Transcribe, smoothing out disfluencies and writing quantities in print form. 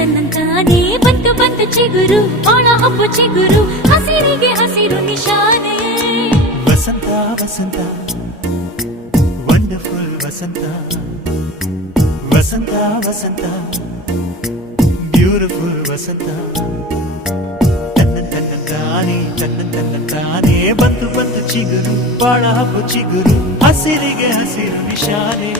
ತನ್ನಂತಾನೇ ಬಂತು ಬಂತು ಚಿಗುರು ಬಾಳ ಹಬ್ಬ ಚಿಗುರು ಹಸಿರಿಗೆ ಹಸಿರು ನಿಶಾನೆ ವಸಂತ ವಸಂತ ವಂಡರ್ಫುಲ್ ವಸಂತ ವಸಂತ ವಸಂತ ಬ್ಯೂಟಿಫುಲ್ ವಸಂತ ತನ್ನ ಬಂತು ಬಂತು ಚಿಗುರು ಬಾಳ ಹಬ್ಬ ಚಿಗುರು ಹಸಿರಿಗೆ ಹಸಿರು ನಿಶಾನೆ